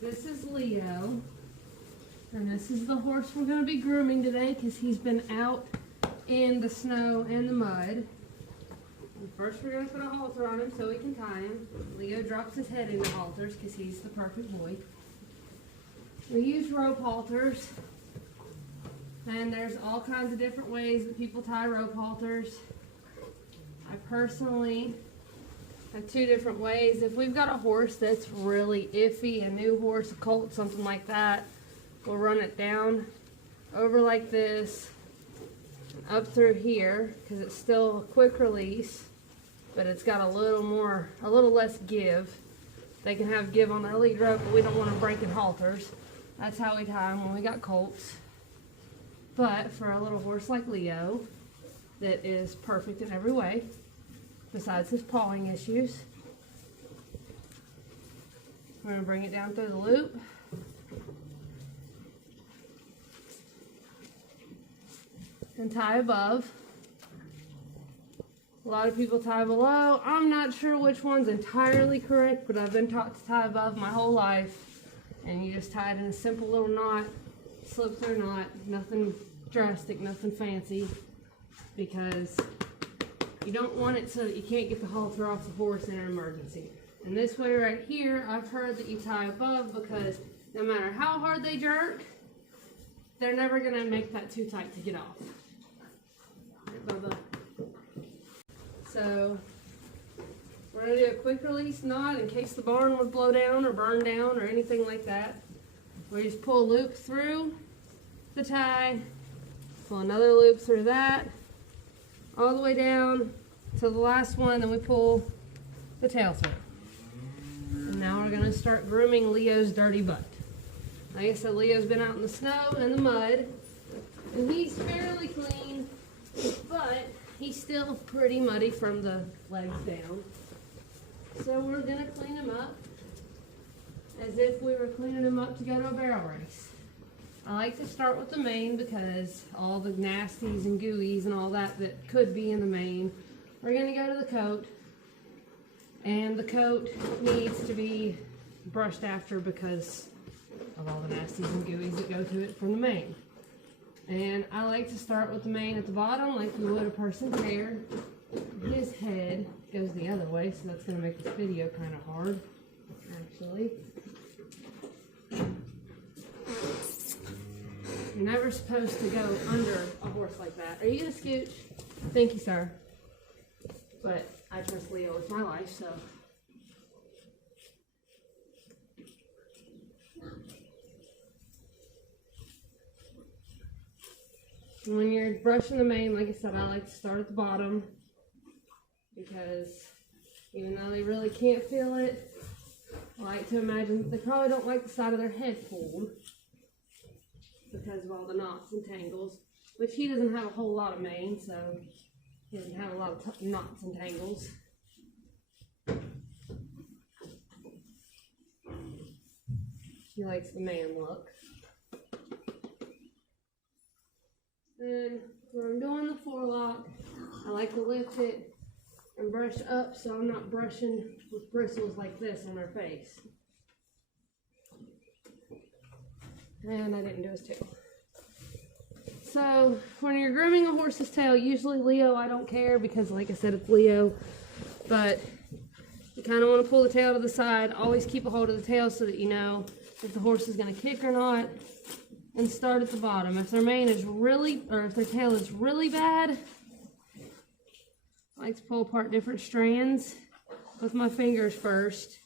This is Leo, and this is the horse we're going to be grooming today because he's been out in the snow and the mud. And first we're going to put a halter on him so we can tie him. Leo drops his head in the halters because he's the perfect boy. We use rope halters, and there's all kinds of different ways that people tie rope halters. I personally have two different ways. If we've got a horse that's really iffy, a new horse, a colt, something like that, we'll run it down over like this, and up through here, because it's still a quick release, but it's got a little less give. They can have give on their lead rope, but we don't want to break in halters. That's how we tie them when we got colts. But for a little horse like Leo, that is perfect in every way, besides his pawing issues, we're going to bring it down through the loop. And tie above. A lot of people tie below. I'm not sure which one's entirely correct, but I've been taught to tie above my whole life. And you just tie it in a simple little knot, slip through knot, nothing drastic, nothing fancy, because you don't want it so that you can't get the halter off the horse in an emergency. And this way right here, I've heard that you tie above because no matter how hard they jerk, they're never going to make that too tight to get off. Right, Bubba? So we're going to do a quick release knot in case the barn would blow down or burn down or anything like that. We just pull a loop through the tie, pull another loop through that, all the way down to the last one, then we pull the tail through. And now we're going to start grooming Leo's dirty butt. Like I said, Leo's been out in the snow and the mud, and he's fairly clean, but he's still pretty muddy from the legs down. So we're going to clean him up as if we were cleaning him up to go to a barrel race. I like to start with the mane because all the nasties and gooeys and all that could be in the mane. We're going to go to the coat, and the coat needs to be brushed after because of all the nasties and gooeys that go to it from the mane. And I like to start with the mane at the bottom like you would a person's hair. His head goes the other way, so that's going to make this video kind of hard, actually. You're never supposed to go under a horse like that. Are you going to scooch? Thank you, sir. But I trust Leo with my life, so. And when you're brushing the mane, like I said, I like to start at the bottom because even though they really can't feel it, I like to imagine that they probably don't like the side of their head pulled because of all the knots and tangles, which he doesn't have a whole lot of mane, so he doesn't have a lot of knots and tangles. He likes the man look. And when I'm doing the forelock, I like to lift it and brush up so I'm not brushing with bristles like this on their face. And I didn't do his tail. So when you're grooming a horse's tail, usually Leo, I don't care because like I said, it's Leo, but you kind of want to pull the tail to the side. Always keep a hold of the tail so that you know if the horse is going to kick or not, and start at the bottom. If their mane is really, or if their tail is really bad, I like to pull apart different strands with my fingers first,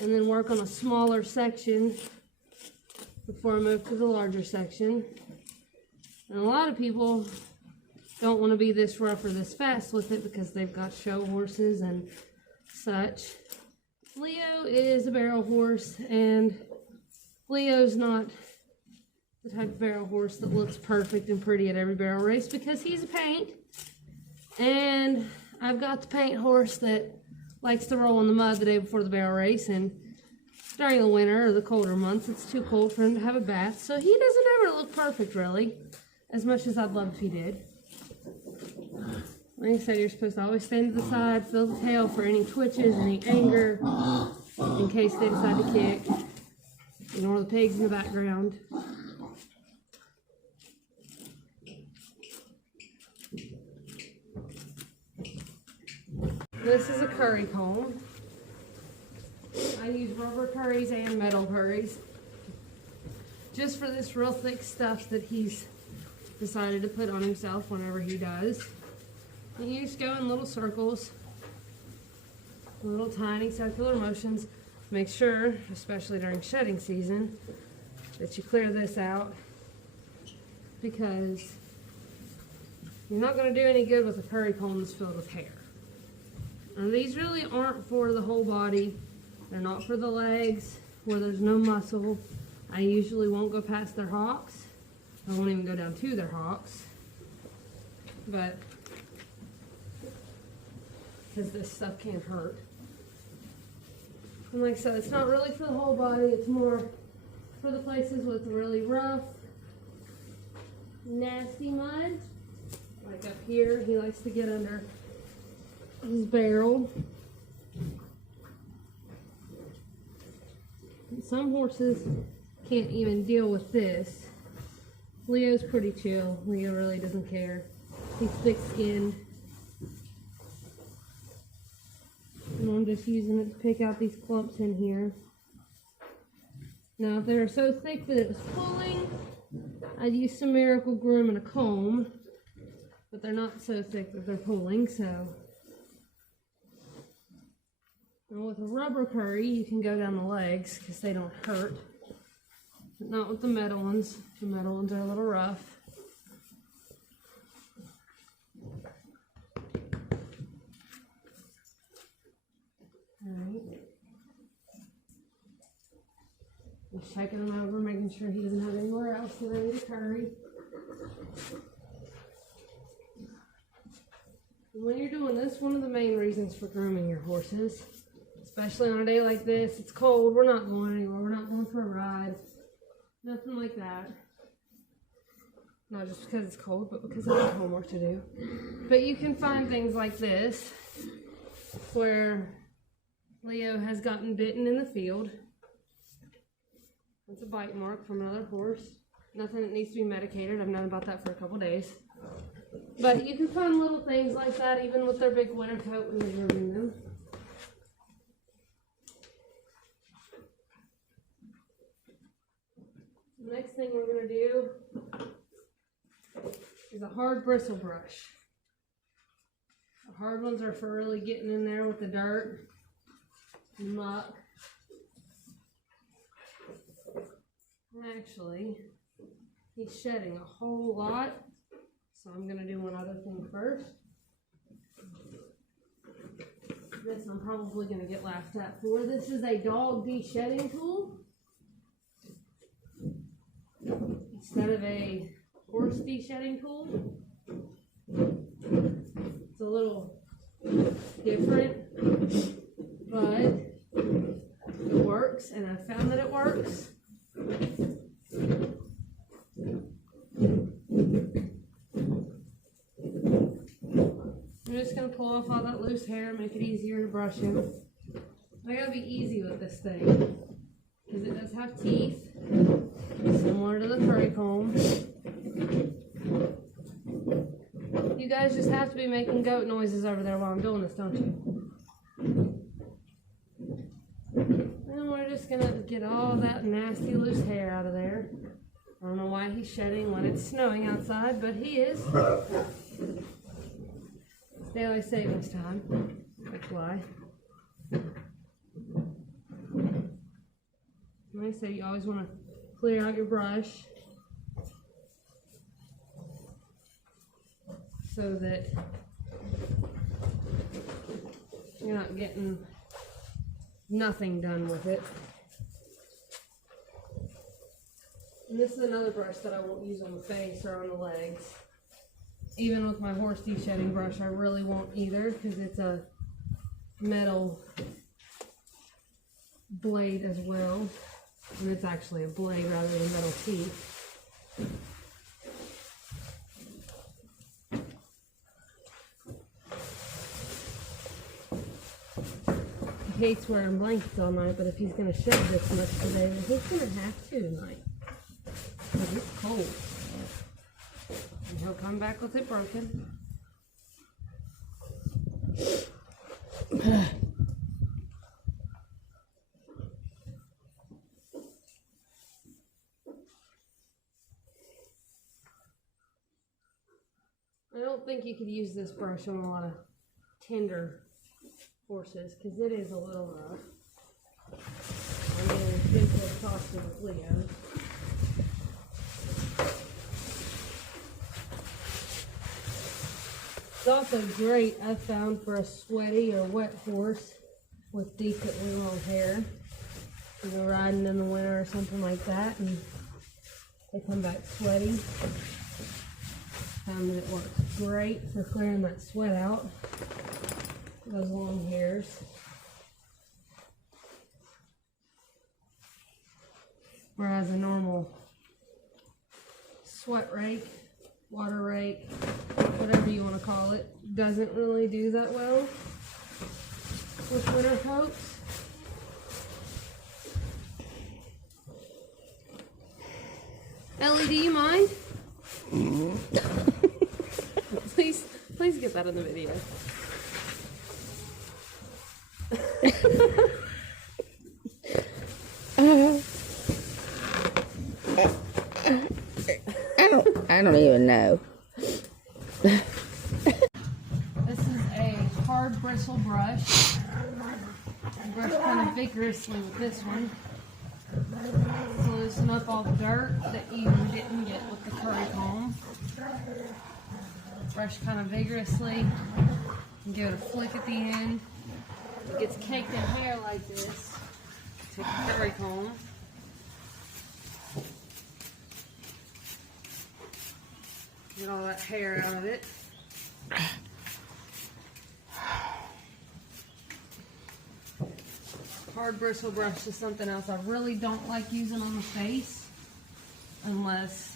and then work on a smaller section before I move to the larger section. And a lot of people don't want to be this rough or this fast with it because they've got show horses and such. Leo is a barrel horse, and Leo's not the type of barrel horse that looks perfect and pretty at every barrel race because he's a paint. And I've got the paint horse that likes to roll in the mud the day before the barrel race, and during the winter or the colder months, it's too cold for him to have a bath, so he doesn't ever look perfect, really, as much as I'd love if he did. Like I said, you're supposed to always stand to the side, feel the tail for any twitches, any anger, in case they decide to kick. Ignore the pigs in the background. This is a curry comb. I use rubber curries and metal curries. Just for this real thick stuff that he's decided to put on himself whenever he does. And you just go in little circles, little tiny circular motions. Make sure, especially during shedding season, that you clear this out, because you're not going to do any good with a curry comb that's filled with hair. And these really aren't for the whole body. They're not for the legs where there's no muscle. I usually won't go past their hocks. I won't even go down to their hocks. But, because this stuff can hurt. And like I said, it's not really for the whole body. It's more for the places with really rough, nasty mud. Like up here, he likes to get under his barrel. And some horses can't even deal with this. Leo's pretty chill. Leo really doesn't care. He's thick-skinned. And I'm just using it to pick out these clumps in here. Now, if they were so thick that it was pulling, I'd use some Miracle Groom and a comb. But they're not so thick that they're pulling, so. And with a rubber curry, you can go down the legs because they don't hurt. But not with the metal ones. The metal ones are a little rough. Alright. Just checking him over, making sure he doesn't have anywhere else that I need to curry. And when you're doing this, one of the main reasons for grooming your horses, especially on a day like this, it's cold, we're not going anywhere, we're not going for a ride, nothing like that. Not just because it's cold, but because I have homework to do. But you can find things like this, where Leo has gotten bitten in the field. It's a bite mark from another horse. Nothing that needs to be medicated. I've known about that for a couple days. But you can find little things like that even with their big winter coat when you're grooming them. The next thing we're going to do is a hard bristle brush. The hard ones are for really getting in there with the dirt and muck. Actually, he's shedding a whole lot, so I'm going to do one other thing first. This I'm probably going to get laughed at for. This is a dog de-shedding tool instead of a horse de-shedding tool. It's a little different, but it works, and I found that it works. I'm just going to pull off all that loose hair and make it easier to brush him. I gotta be easy with this thing because it does have teeth, similar to the curry comb. You guys just have to be making goat noises over there while I'm doing this, don't you? And we're just going to get all that nasty loose hair out of there. I don't know why he's shedding when it's snowing outside, but he is. It's daylight savings time. That's why. Like I say, you always want to clear out your brush so that you're not getting nothing done with it. And this is another brush that I won't use on the face or on the legs. Even with my horse de-shedding brush, I really won't either because it's a metal blade as well. And it's actually a blade rather than metal teeth. hates wearing blankets all night, but if he's going to shed this much today, then he's going to have to tonight. Because it's cold. And he'll come back with it broken. I don't think you could use this brush on a lot of tender horses because it is a little rough. I'm getting as gentle as possible with Leo. It's also great, I found, for a sweaty or wet horse with decently long hair. You go riding in the winter or something like that and they come back sweaty. Found that it works great for clearing that sweat out, those long hairs. Whereas a normal sweat rake, water rake, whatever you want to call it, doesn't really do that well with winter coats. Ellie, do you mind? Please get that in the video. I don't even know. This is a hard bristle brush. I brush kind of vigorously with this one to loosen up all the dirt that you didn't get with the curry comb. Brush kind of vigorously and give it a flick at the end. If it gets caked in hair like this, take the curry comb. Get all that hair out of it. Hard bristle brush is something else I really don't like using on the face unless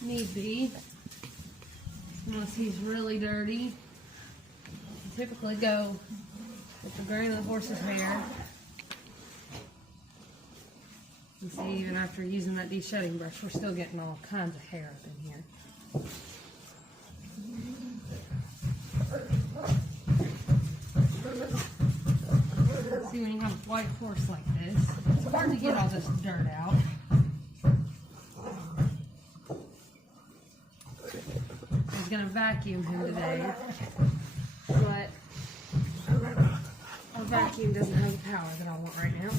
need be. Unless he's really dirty. I typically go with the grain of the horse's hair. You see, even after using that de-shedding brush, we're still getting all kinds of hair up in here. See, when you have a white horse like this, it's hard to get all this dirt out. I was going to vacuum him today, but our vacuum doesn't have the power that I want right now.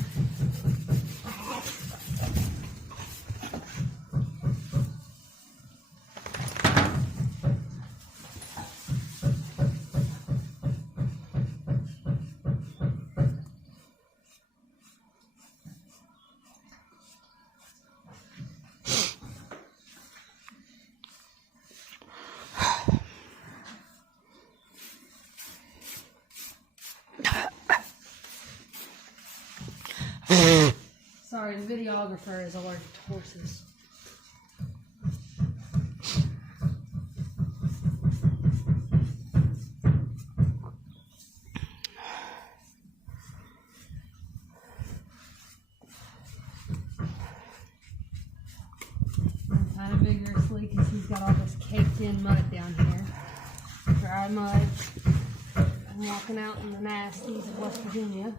Sorry, the videographer is allergic to horses. Kind of vigorously because he's got all this caked in mud down here. Dry mud. I'm walking out in the nasties of West Virginia.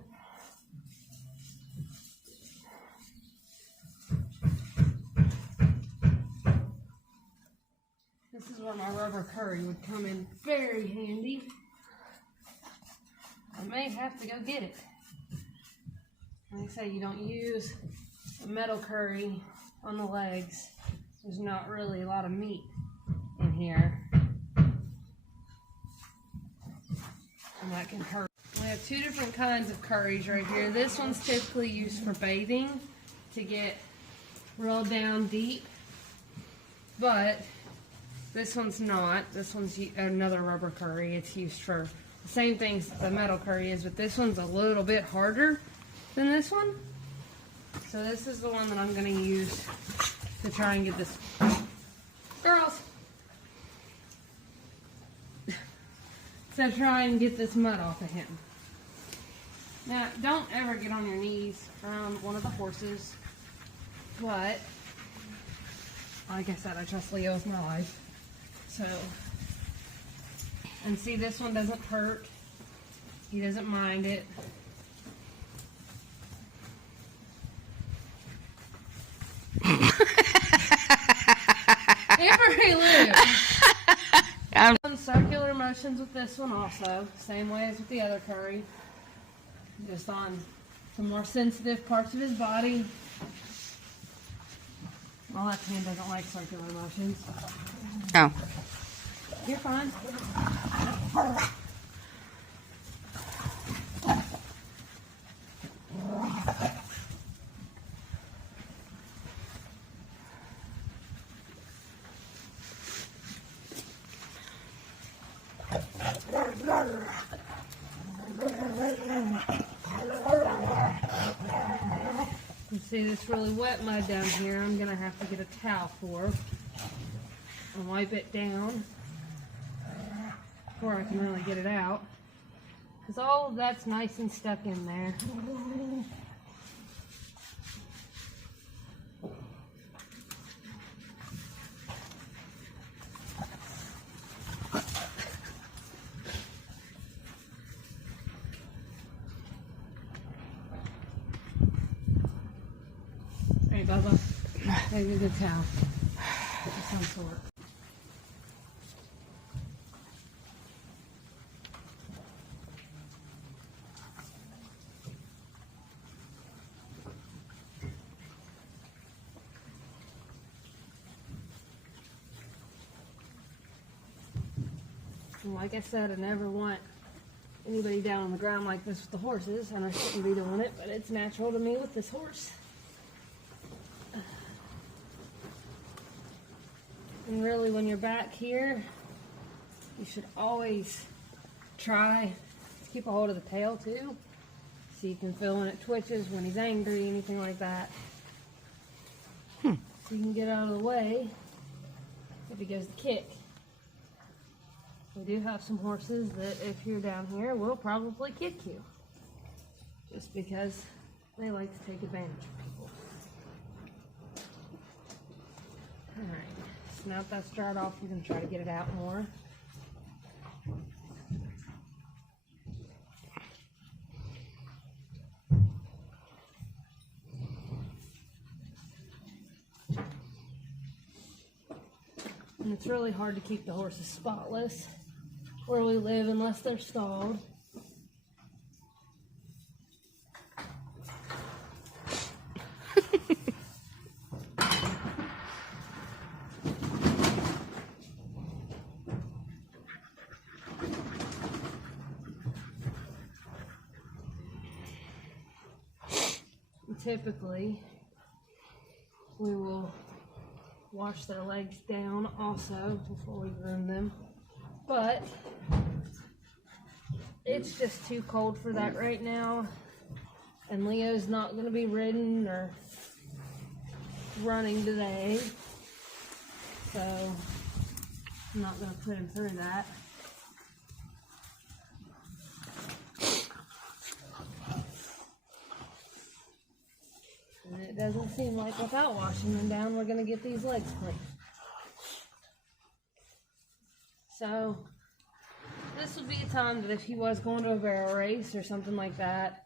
This is where my rubber curry would come in very handy. I may have to go get it. Like I say, you don't use a metal curry on the legs. There's not really a lot of meat in here. And that can hurt. We have two different kinds of curries right here. This one's typically used for bathing to get real down deep. But this one's not. This one's another rubber curry. It's used for the same things the metal curry is, but this one's a little bit harder than this one. So this is the one that I'm going to use to try and get this. Girls! To try and get this mud off of him. Now, don't ever get on your knees around one of the horses, but like I said, I trust Leo with my life. So, and see, this one doesn't hurt. He doesn't mind it. Every loop. Circular motions with this one also, same way as with the other curry. Just on some more sensitive parts of his body. My left hand doesn't like circular motions. Oh. You're fine. You see this really wet mud down here, I'm going to have to get a towel for and wipe it down before I can really get it out. Because all of that's nice and stuck in there. Hey, Bubba. Maybe a good towel of some sort. And like I said, I never want anybody down on the ground like this with the horses, and I shouldn't be doing it, but it's natural to me with this horse. And really, when you're back here, you should always try to keep a hold of the tail too, so you can feel when it twitches, when he's angry, anything like that. So you can get out of the way if he goes to kick. We do have some horses that, if you're down here, will probably kick you, just because they like to take advantage of people. Alright. Now that that's dried off, we're going to try to get it out more. And it's really hard to keep the horses spotless where we live unless they're stalled. Typically, we will wash their legs down also before we groom them, but it's just too cold for that right now, and Leo's not going to be ridden or running today, so I'm not going to put him through that. And it doesn't seem like without washing them down, we're going to get these legs clean. So, this would be a time that if he was going to a barrel race or something like that,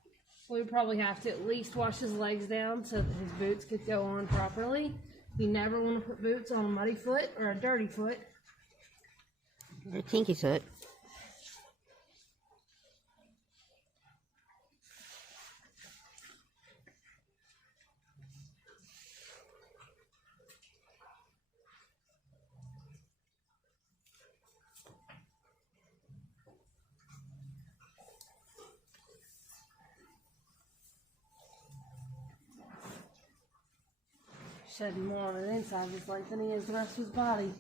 we would probably have to at least wash his legs down so that his boots could go on properly. You never want to put boots on a muddy foot or a dirty foot. Or a kinky foot. Shedding more on the inside of his leg than he is the rest of his body.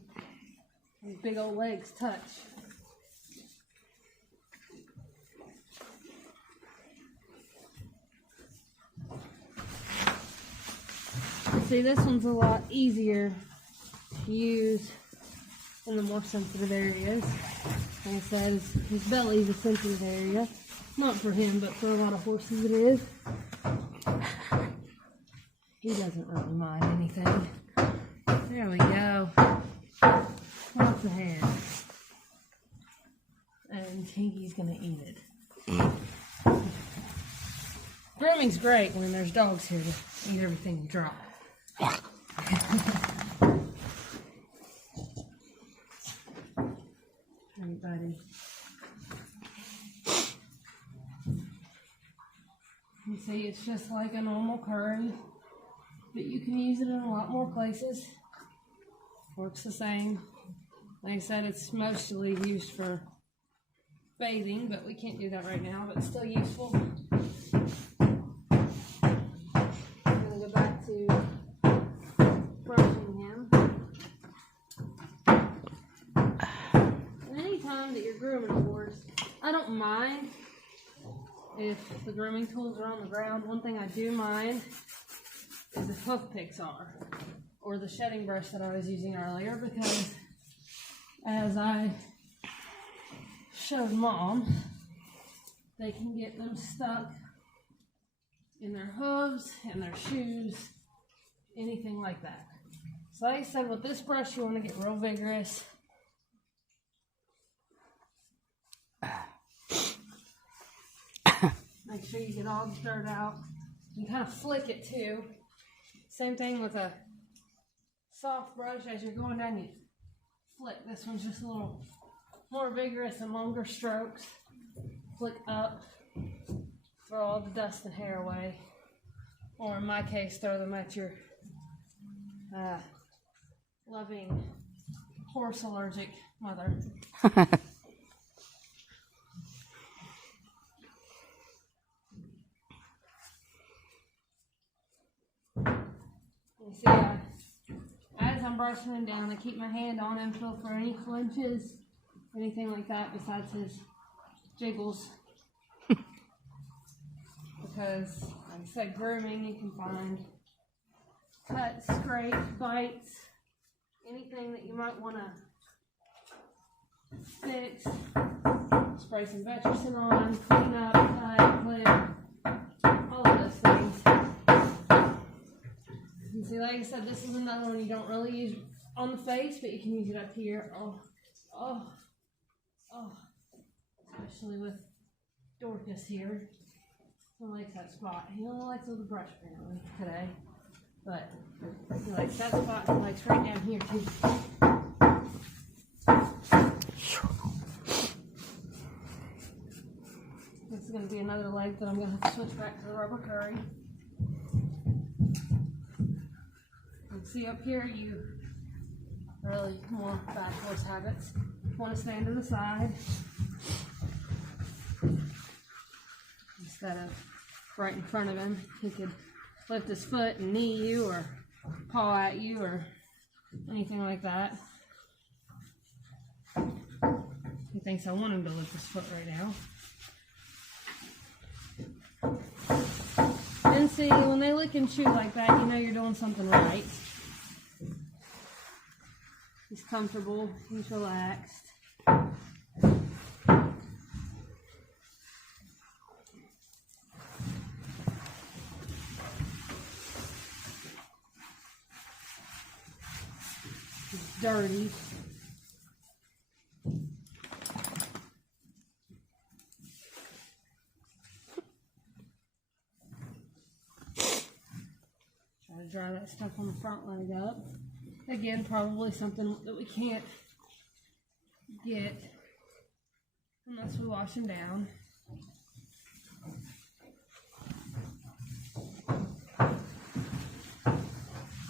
His big old legs touch. See, this one's a lot easier to use in the more sensitive areas. Like I said, his belly is a sensitive area. Not for him, but for a lot of horses it is. He doesn't really mind anything. There we go. Lots of hair. And Tinky's gonna eat it. Grooming's great when there's dogs here to eat everything dry. Hey, buddy. You see, it's just like a normal curry, but you can use it in a lot more places. Works the same. Like I said, it's mostly used for bathing, but we can't do that right now, but it's still useful. I'm going to go back to brushing him. And anytime that you're grooming a horse, I don't mind if the grooming tools are on the ground. One thing I do mind is if hoof picks are, or the shedding brush that I was using earlier, because as I showed Mom, they can get them stuck in their hooves, in their shoes, anything like that. So like I said, with this brush you want to get real vigorous. Make sure you get all the dirt out. You kind of flick it too. Same thing with a soft brush. As you're going down, you flick. This one's just a little more vigorous and longer strokes. Flick up, throw all the dust and hair away. Or in my case, throw them at your loving horse allergic mother. You see, as I'm brushing him down, I keep my hand on him, feel for any flinches, anything like that besides his jiggles. Because, like I said, grooming, you can find cuts, scrapes, bites, anything that you might want to fix. Spray some Vetericyn on, clean up, cut, clip, all of those things. You see, like I said, this is another one you don't really use on the face, but you can use it up here. Oh. Especially with Dorcas here. He likes that spot. He only likes with the brush apparently today. But he likes that spot and he likes right down here too. This is going to be another leg that I'm going to have to switch back to the rubber curry. And see up here, you really more bad horse habits. Want to stand to the side instead of right in front of him. He could lift his foot and knee you or paw at you or anything like that. He thinks I want him to lift his foot right now. And see, when they lick and chew like that, you know you're doing something right. He's comfortable, he's relaxed. He's dirty. Try to dry that stuff on the front leg up. Again, probably something that we can't get unless we wash him down.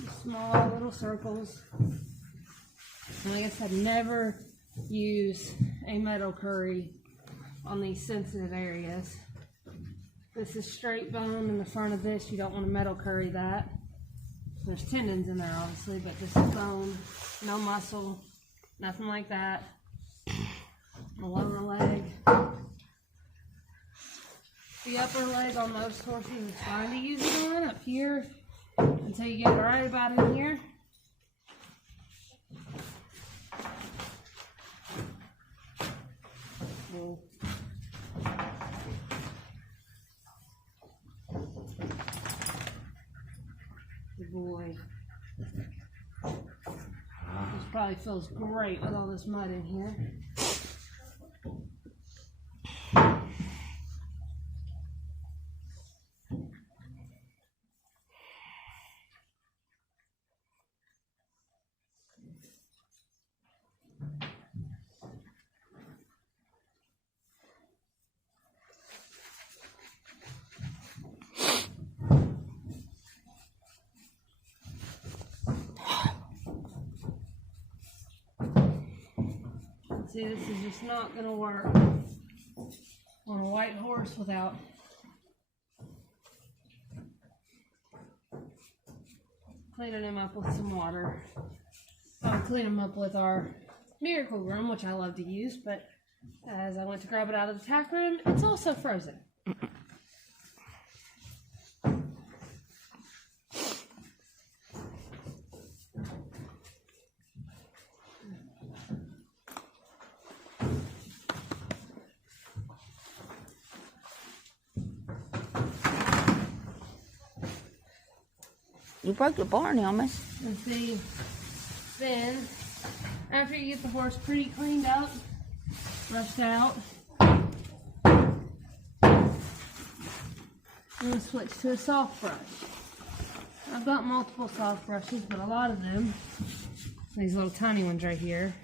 Just small little circles. And like I said, never use a metal curry on these sensitive areas. This is straight bone in the front of this. You don't want to metal curry that. There's tendons in there, obviously, but this is bone, no muscle, nothing like that. The lower leg. The upper leg on most horses is fine to use it on up here until you get right about in here. good boy. This probably feels great with all this mud in here. See, this is just not going to work on a white horse without cleaning him up with some water. I'll clean him up with our Miracle Groom, which I love to use, but as I went to grab it out of the tack room, it's also frozen. You broke the barn helmets. And see, then, after you get the horse pretty cleaned up, brushed out, I'm going to switch to a soft brush. I've got multiple soft brushes, but a lot of them, these little tiny ones right here,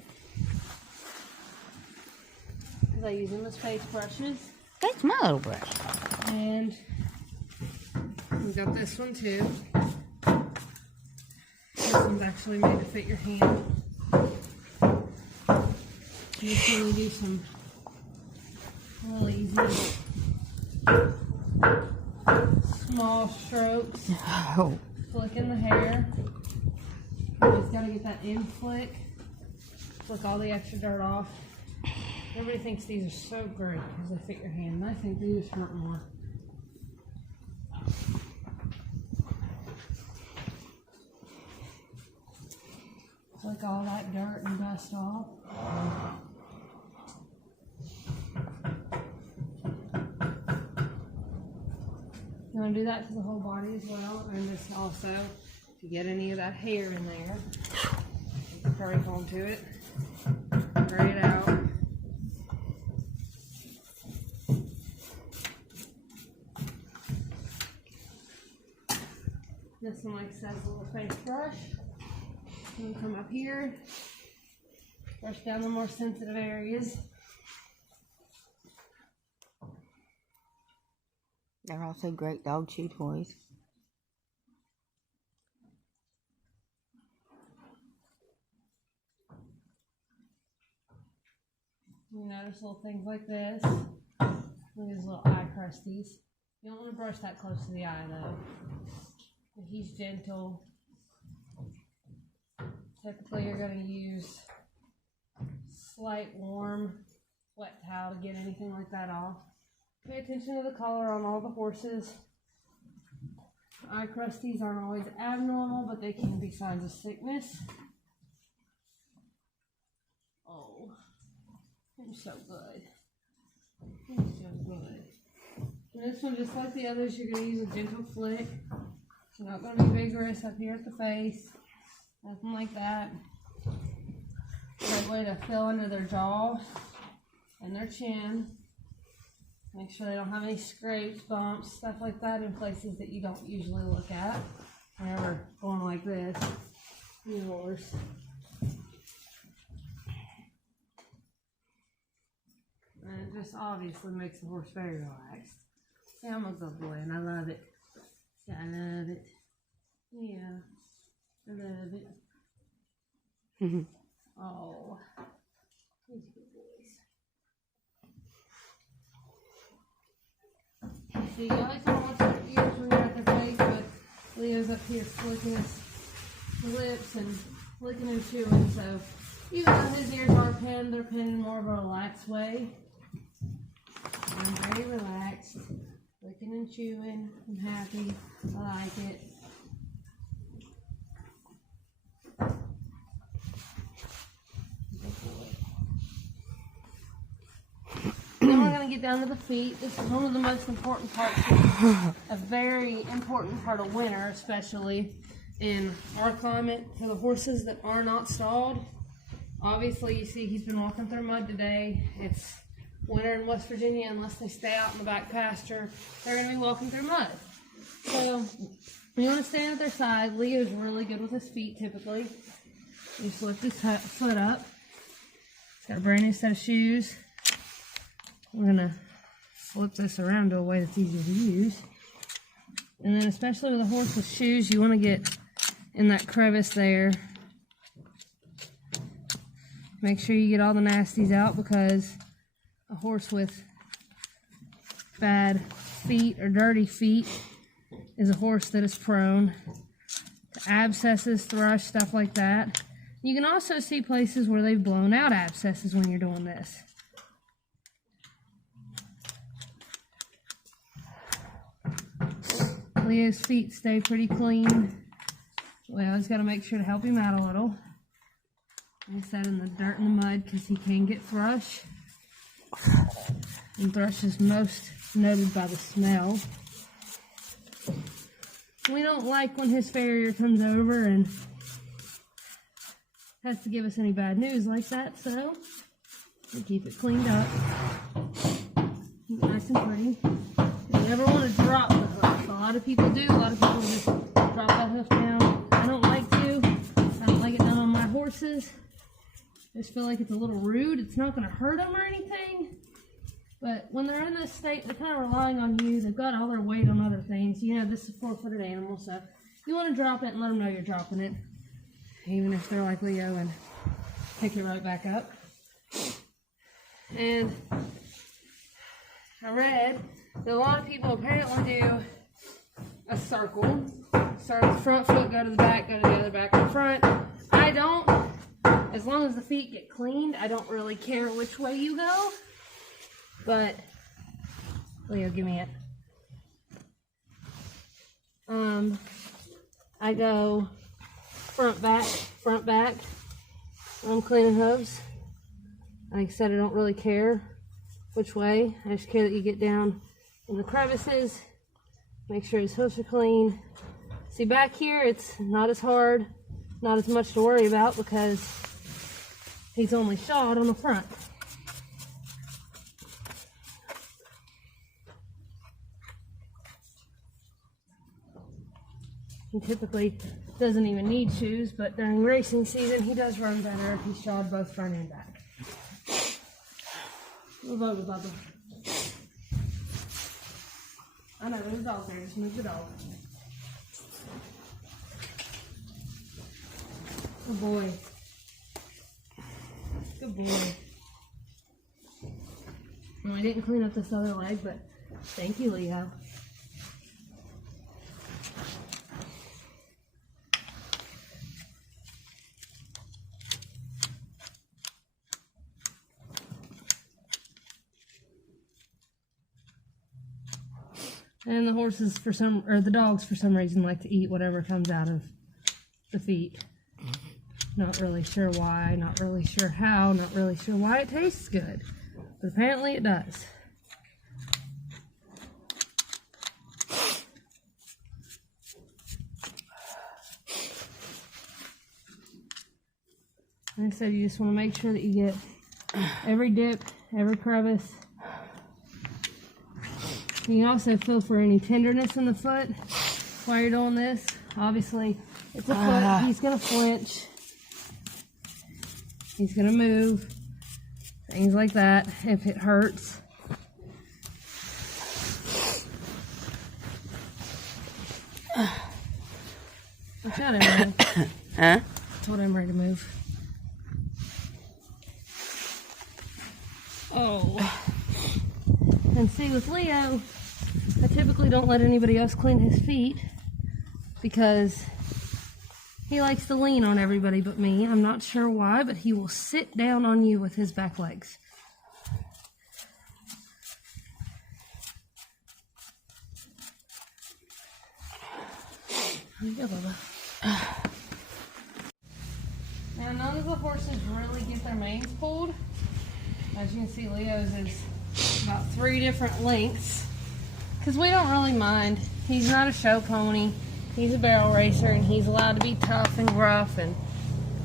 because I use them as face brushes. That's my little brush. And we got this one too. This one's actually made to fit your hand. Just really do some really easy small strokes. Oh. Flicking the hair. You just gotta get that in flick. Flick all the extra dirt off. Everybody thinks these are so great because they fit your hand. And I think they just hurt more. Flick all that dirt and dust off. You want to do that to the whole body as well, and just also, if you get any of that hair in there, you can curry comb to it, curry it out. This one, like I said, is a little face brush. I'm gonna come up here, brush down the more sensitive areas. They're also great dog chew toys. You notice little things like this. Look at these little eye crusties. You don't want to brush that close to the eye though. But he's gentle. Typically you're going to use slight warm wet towel to get anything like that off. Pay attention to the color on all the horses. Eye crusties aren't always abnormal, but they can be signs of sickness. Oh, I'm so good. I'm so good. And this one, just like the others, you're going to use a gentle flick. You're not going to be vigorous up here at the face. Nothing like that. Great way to feel under their jaw and their chin. Make sure they don't have any scrapes, bumps, stuff like that in places that you don't usually look at. Whenever going like this, you horse. And it just obviously makes the horse very relaxed. Yeah, I'm a good boy and I love it. Yeah, I love it. Yeah, I love it. Oh, these good boys. See, I like to watch their ears when you're at their face, but Leo's up here flicking his lips and licking and chewing, so even though his ears are pinned, they're pinned in more of a relaxed way. I'm very relaxed, licking and chewing. I'm happy. I like it. Then we're going to get down to the feet. This is one of the most important parts, a very important part of winter especially, in our climate for the horses that are not stalled. Obviously, you see he's been walking through mud today. It's winter in West Virginia. Unless they stay out in the back pasture, they're going to be walking through mud. So you want to stand at their side. Leo's really good with his feet typically. You just lift his foot up. He's got a brand new set of shoes. We're going to flip this around to a way that's easy to use. And then especially with a horse with shoes, you want to get in that crevice there. Make sure you get all the nasties out, because a horse with bad feet or dirty feet is a horse that is prone to abscesses, thrush, stuff like that. You can also see places where they've blown out abscesses when you're doing this. Leo's feet stay pretty clean. We always got to make sure to help him out a little. Like I said, in the dirt and the mud, because he can get thrush. And thrush is most noted by the smell. We don't like when his farrier comes over and has to give us any bad news like that, so we keep it cleaned up. Nice and pretty. You never want to drop the hoof. A lot of people do. A lot of people just drop that hoof down. I don't like to. I don't like it done on my horses. I just feel like it's a little rude. It's not going to hurt them or anything. But when they're in this state, they're kind of relying on you. They've got all their weight on other things. You know, this is a 4-footed animal, so you want to drop it and let them know you're dropping it. Even if they're like Leo, and pick it right back up. And I read that a lot of people apparently do a circle. Start with the front foot, go to the back, go to the other, back to the front. I don't. As long as the feet get cleaned, I don't really care which way you go. But, Leo, give me it. I go front, back, when I'm cleaning hooves. Like I said, I don't really care which way. I just care that you get down in the crevices. Make sure his hooves are clean. See, back here, it's not as hard, not as much to worry about, because he's only shod on the front. He typically doesn't even need shoes, but during racing season, he does run better if he's shod both front and back. Move over, Bubba. I know, there's a dog there. Just move the dog. Good boy. Good boy. Well, I didn't clean up this other leg, but thank you, Leo. And the horses the dogs for some reason like to eat whatever comes out of the feet. Not really sure why, not really sure how, not really sure why it tastes good. But apparently it does. Like I said, you just want to make sure that you get every dip, every crevice. You can also feel for any tenderness in the foot while you're doing this. Obviously, it's a foot. He's going to flinch. He's going to move. Things like that if it hurts. Watch out, Emery. Huh? I told Emery to move. Oh. And see, with Leo, I typically don't let anybody else clean his feet because he likes to lean on everybody but me. I'm not sure why, but he will sit down on you with his back legs. Here you go, Bubba. Now, none of the horses really get their manes pulled. As you can see, Leo's is about 3 different lengths. Because we don't really mind. He's not a show pony. He's a barrel racer, and he's allowed to be tough and gruff, and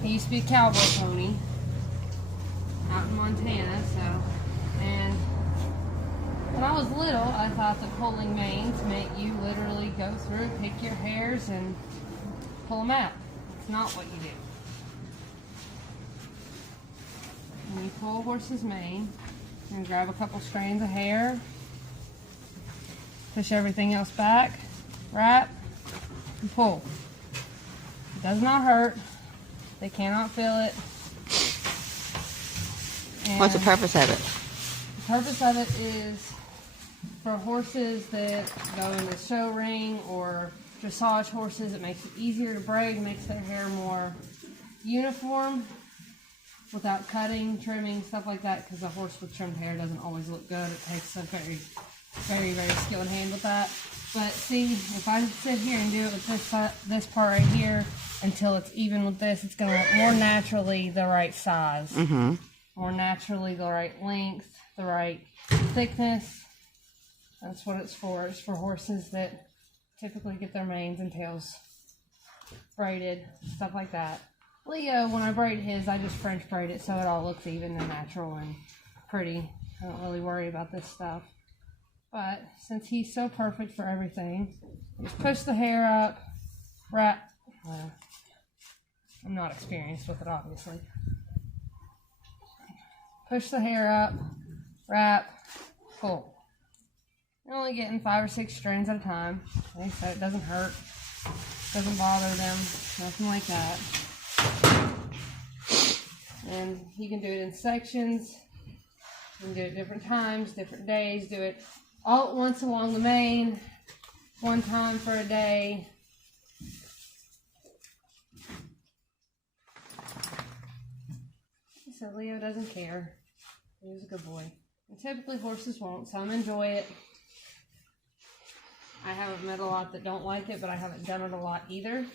he used to be a cowboy pony out in Montana, so, and when I was little, I thought that pulling manes meant you literally go through, pick your hairs, and pull them out. It's not what you do. When you pull a horse's mane, you're going to grab a couple strands of hair, push everything else back, wrap, and pull. It does not hurt. They cannot feel it. And What's the purpose of it? the purpose of it is for horses that go in the show ring or dressage horses. It makes it easier to braid, makes their hair more uniform without cutting, trimming, stuff like that, because a horse with trimmed hair doesn't always look good. It takes a very, very, very skilled hand with that. But see, if I sit here and do it with this part right here until it's even with this, it's going to look more naturally the right size. Mm-hmm. More naturally the right length, the right thickness. That's what it's for. It's for horses that typically get their manes and tails braided, stuff like that. Leo, when I braid his, I just French braid it so it all looks even and natural and pretty. I don't really worry about this stuff. But since he's so perfect for everything, just push the hair up, wrap. Well, I'm not experienced with it, obviously. Push the hair up, wrap, pull. You're only getting 5 or 6 strands at a time, okay, so it doesn't hurt, doesn't bother them, nothing like that. And you can do it in sections. You can do it different times, different days. Do it all at once along the mane, one time for a day. So Leo doesn't care. He's a good boy. And typically horses won't. Some enjoy it. I haven't met a lot that don't like it, but I haven't done it a lot either.